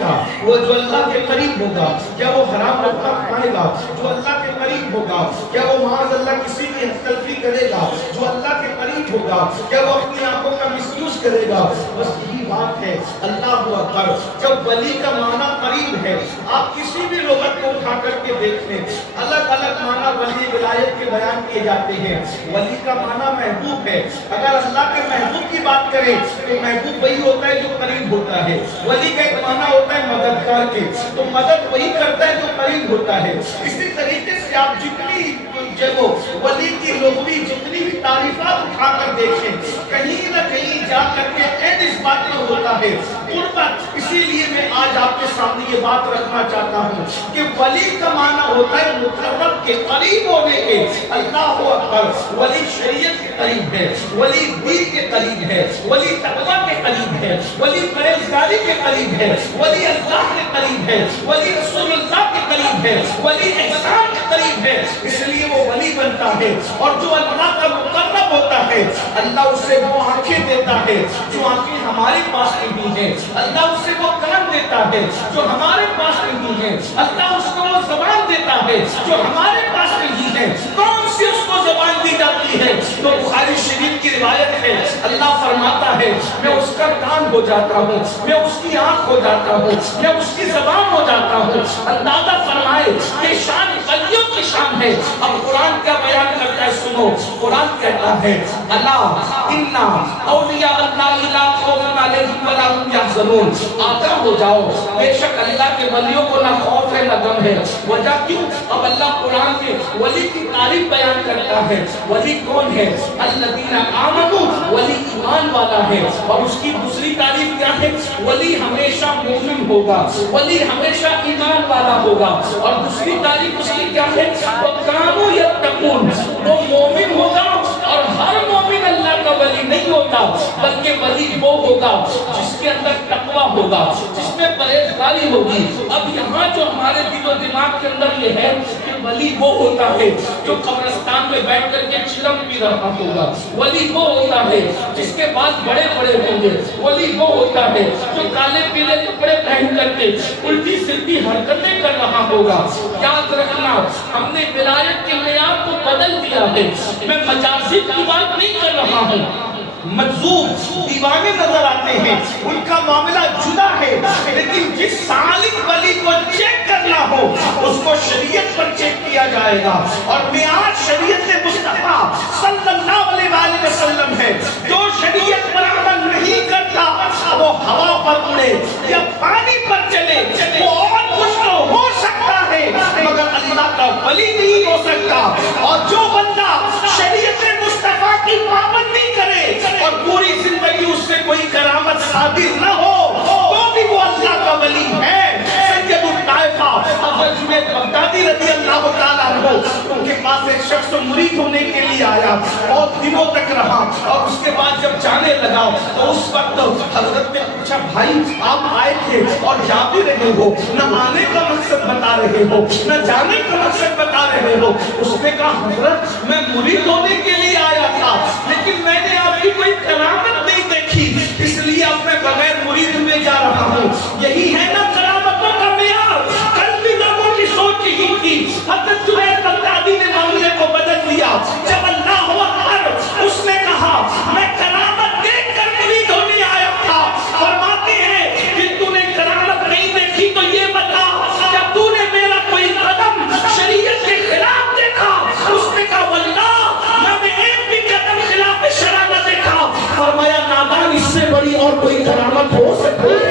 گا وہ جو اللہ کے قریب ہوگا، کیا وہ حرام لقمہ کھائے گا جو اللہ کے قریب ہوگا، کیا وہ معاذ اللہ کسی کی حق تلفی کرے گا جو اللہ کے قریب ہوگا، کیا وہ اپنی آنکھوں کا مس یوز کرے گا؟ بس یہی بات ہے۔ اللہ اکبر، جب ولی کا معنی قریب ہے، آپ کسی بھی لغت کو اٹھا کر کے دیکھ لیں، الگ الگ معنی ولی ولایت کے بیان کیے جاتے ہیں۔ ولی کا معنی محبوب ہے، اگر اللہ کے محبوب کی بات کریں تو محبوب وہی ہوتا ہے جو قریب ہوتا ہے۔ ولی کا ایک معنی ہوتا ہے مددگار کے، تو مدد وہی کرتا ہے جو قریب ہوتا ہے۔ اسی طریقے سے آپ جتنی جگہ ولی کی لغوی جتنی بھی تعریفات اٹھا کر دیکھیں، کہیں نہ کہیں جا کر کے عین اس بات پر ہوتا ہے قربت۔ اسی لیے میں آج آپ کے سامنے یہ بات رکھنا چاہتا ہوں کہ ولی کا معنی ہوتا ہے مقرب کے، قریب ہونے کے۔ اللہ اکبر، ولی شریعت کے قریب ہے، ولی دین کے قریب ہے، ولی تقویٰ کے قریب ہے، ولی پرہیزگاری کے قریب ہے، ولی اللہ کے قریب ہے، ولی رسول اللہ کے قریب ہے، ولی احسان کے قریب ہے۔ اس لیے وہ ولی بنتا ہے، اور جو اللہ کا مقرب ہوتا ہے اللہ اسے وہ آنکھیں دیتا ہے جو آنکھیں ہمارے پاس نہیں ہیں، اللہ اسے وہ کان دیتا ہے جو ہمارے پاس نہیں ہے، اللہ اس کو وہ زبان دیتا ہے جو ہمارے پاس نہیں ہے۔ کون سی اس کو زبان دی جاتی ہے؟ تو بخاری شریف کی روایت ہے، اللہ فرماتا ہے میں اس کا کان ہو جاتا ہوں، میں اس کی آنکھ ہو جاتا ہوں، میں اس کی زبان ہو جاتا ہوں۔ اندازہ فرمائے کہ شان ولیوں کی شان ہے۔ اب قرآن کا بیان کرتا ہے، سنو قرآن کہتا ہے اللہ انا اولیاء اللہ لا خوف علیہم ولا هم یحزنون، آگاہ ہو جاؤ بے شک اللہ کے ولیوں کو نہ خوف ہے نہ غم ہے۔ وجہ کیوں؟ اب اللہ قرآن کے ولی کی تعریف بیان کرتا ہے۔ ولی کون ہے؟ الذین آمنوا، ولی ایمان والا ہے، اور اس کی دوسری تعریف کیا ہے؟ ولی ہمیشہ مومن ہوگا، ولی ہمیشہ ایمان والا ہوگا، اور دوسری تعریف اس کی کیا ہے؟ وَكَانُوا يَتَّقُونَ، وہ مومن ہوگا، اور ہر مومن اللہ کا ولی نہیں ہوتا، بلکہ ولی وہ ہوگا جس کے اندر تقویٰ ہوگا، جس میں پرہیزگاری ہوگی۔ اب یہاں جو ہمارے دل و دماغ کے اندر یہ ہے کہ ولی وہ ہوتا ہے جو قبرستان میں بیٹھ کر کے چلم پی رہا ہوگا، ولی وہ ہوتا ہے جس کے بال بڑے بڑے ہوں گے، ولی وہ ہوتا ہے جو کالے پیلے کپڑے پہن کر کے الٹی سیدھی حرکتیں کر رہا ہوگا۔ یاد رکھنا، ہم نے ولایت کے معیار کو بدل دیا ہے۔ میں مجازی کی بات نہیں کر رہا ہوں، مجذوب دیوانے نظر آتے ہیں، ان کا معاملہ جدا ہے، لیکن جس سالک ولی کو چیک کرنا ہو اس کو شریعت پر چیک کیا جائے گا، اور معیار شریعت مصطفیٰ صلی اللہ علیہ وآلہ وسلم ہے۔ جو شریعت پر عمل نہیں کرتا وہ ہوا پر اڑے یا پانی پر چلے، وہ اور کچھ تو ہو سکتا ہے مگر اللہ کا ولی نہیں ہو سکتا۔ اور جو بندہ شریعت مصطفیٰ کی پابندی کرے اور پوری زندگی اس سے کوئی کرامت صادر نہ ہو تو بھی وہ اللہ کا ولی ہے۔ سید الطائفہ حضرت جنید بغدادی رضی اللہ تعالیٰ عنہ، ان کے پاس ایک شخص مرید ہونے کے لیے آیا، بہت دنوں تک رہا، اور اس کے بعد جب جانے لگا تو اس وقت حضرت نے پوچھا بھائی آپ آئے تھے اور جا بھی رہے ہو، نہ آنے کا مقصد بتا رہے ہو نہ جانے کا مقصد بتا رہے ہو۔ اس نے کہا حضرت میں مرید ہونے کے لیے آیا تھا، لیکن میں نے آپ کی کوئی کرامت نہیں دیکھی، اس لیے اب میں بغیر مرید ہوئے جا رہا ہوں۔ یہی ہے نا کرامتوں کا معیار۔ کل بھی لوگوں کی سوچ یہی تھی، حضرت جنید بغدادی نے معاملے کو بدل دیا۔ جب اللہ اکبر اس نے کہا میں کرامت دیکھ کر مرید ہونے آیا تھا، فرماتے ہیں کہ تو نے کرامت نہیں دیکھی تو یہ بتا کیا تو نے میرا کوئی قدم شریعت کے خلاف دیکھا؟ اس نے کہا واللہ میں نے ایک بھی قدم خلاف شرع نہ دیکھا۔ فرمایا نادان، اس سے بڑی اور کوئی کرامت ہو سکتی ہے؟